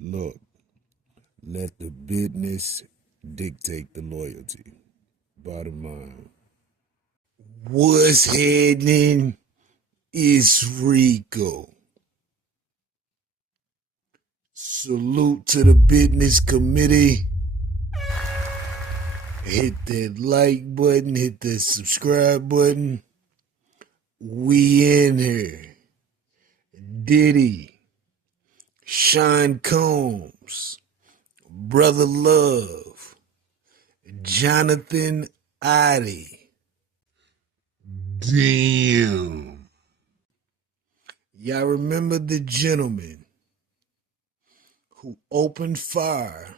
Look, let the business dictate the loyalty. Bottom line. What's happening? It's Rico. Salute to the business committee. Hit that like button, hit that subscribe button. We in here. Diddy, Sean Combs, Brother Love, Jonathan Oddi. Damn. Y'all remember the gentleman who opened fire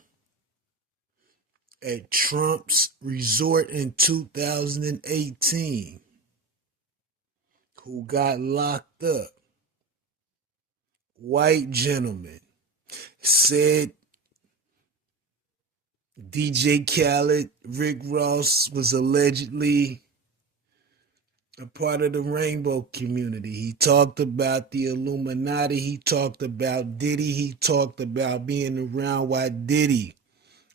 at Trump's resort in 2018, who got locked up? White gentleman. Said DJ Khaled, Rick Ross was allegedly a part of the rainbow community. He talked about the Illuminati. He talked about Diddy. He talked about being around while Diddy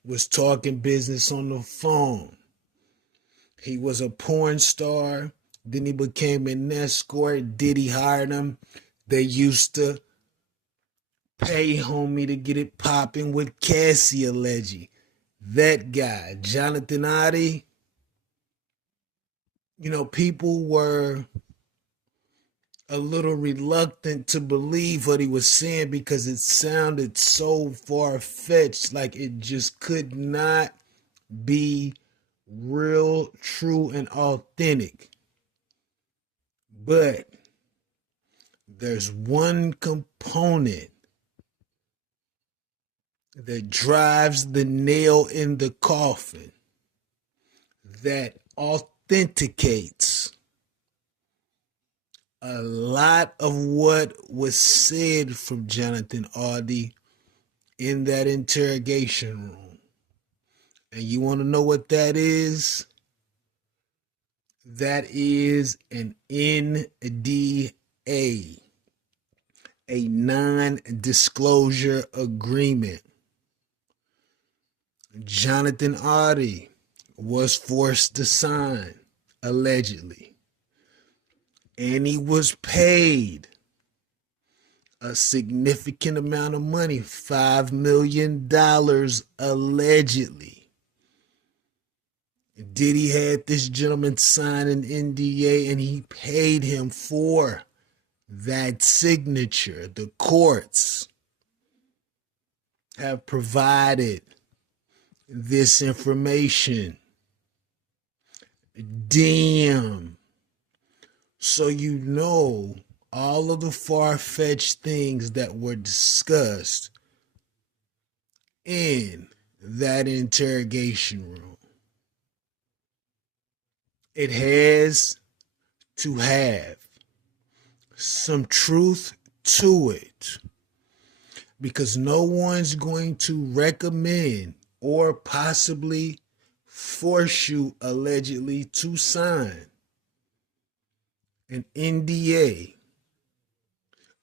was talking business on the phone. He was a porn star. Then he became an escort. Diddy hired him. They used to pay homie to get it popping with Cassie allegedly. That guy, Jonathan Oddi, people were a little reluctant to believe what he was saying because it sounded so far-fetched, like it just could not be real, true, and authentic. But there's one component that drives the nail in the coffin, that authenticates a lot of what was said from Jonathan Oddi in that interrogation room. And you want to know what that is? That is an NDA, a non-disclosure agreement. Jonathan Oddi was forced to sign, allegedly. And he was paid a significant amount of money, $5 million, allegedly. Diddy had this gentleman sign an NDA and he paid him for that signature. The courts have provided this information. Damn. So you know all of the far-fetched things that were discussed in that interrogation room. It has to have some truth to it, because no one's going to recommend or possibly force you allegedly to sign an NDA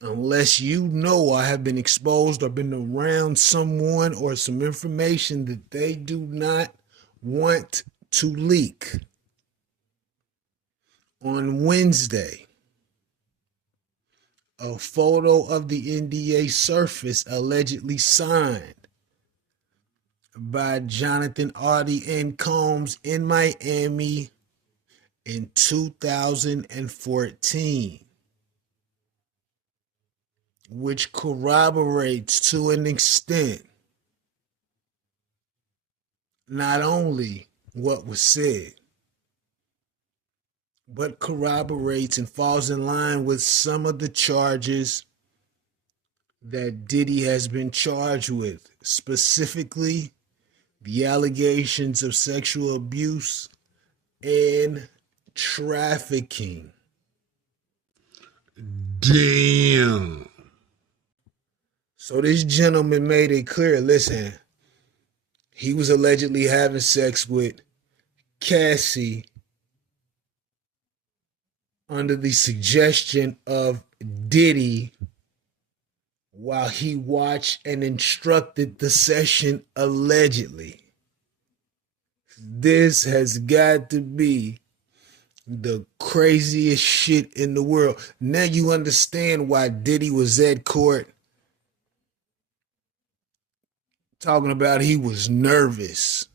unless you know or have been exposed or been around someone or some information that they do not want to leak. On Wednesday, a photo of the NDA surfaced, allegedly signed by Jonathan Oddi and Combs in Miami in 2014, which corroborates to an extent not only what was said, but corroborates and falls in line with some of the charges that Diddy has been charged with, specifically the allegations of sexual abuse and trafficking. Damn. So this gentleman made it clear, listen, he was allegedly having sex with Cassie under the suggestion of Diddy while he watched and instructed the session allegedly. This has got to be the craziest shit in the world. Now you understand why Diddy was at court talking about he was nervous.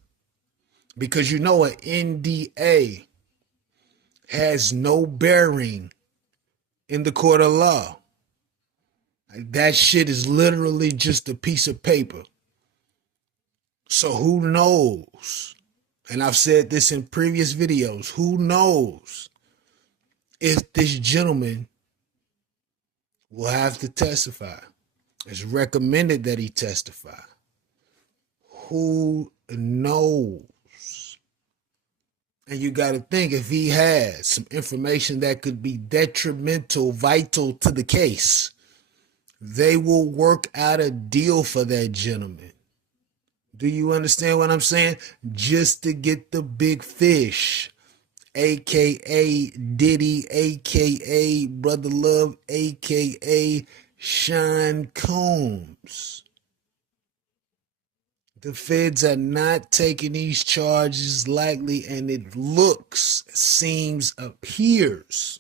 Because you know an NDA has no bearing in the court of law. Like, that shit is literally just a piece of paper. So who knows? And I've said this in previous videos. Who knows if this gentleman will have to testify? It's recommended that he testify. Who knows? And you got to think, if he has some information that could be detrimental, vital to the case, they will work out a deal for that gentleman. Do you understand what I'm saying? Just to get the big fish, aka Diddy, aka Brother Love, aka Sean Combs. The feds are not taking these charges lightly, and it looks, seems, appears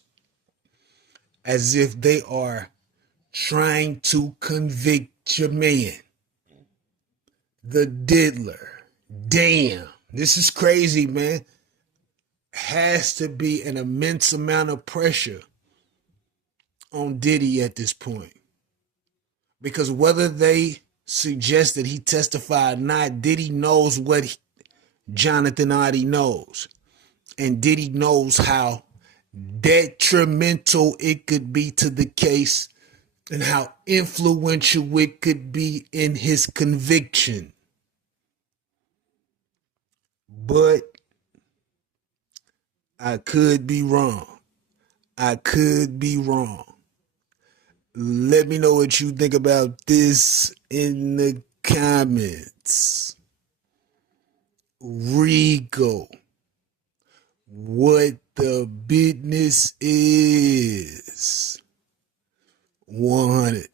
as if they are trying to convict your man, the diddler. Damn, this is crazy, man. Has to be an immense amount of pressure on Diddy at this point. Because whether they suggest that he testify or not, Diddy knows what Jonathan Oddi knows. And Diddy knows how detrimental it could be to the case and how influential it could be in his conviction. But I could be wrong. I could be wrong. Let me know what you think about this in the comments. Rico, what the business is. 100.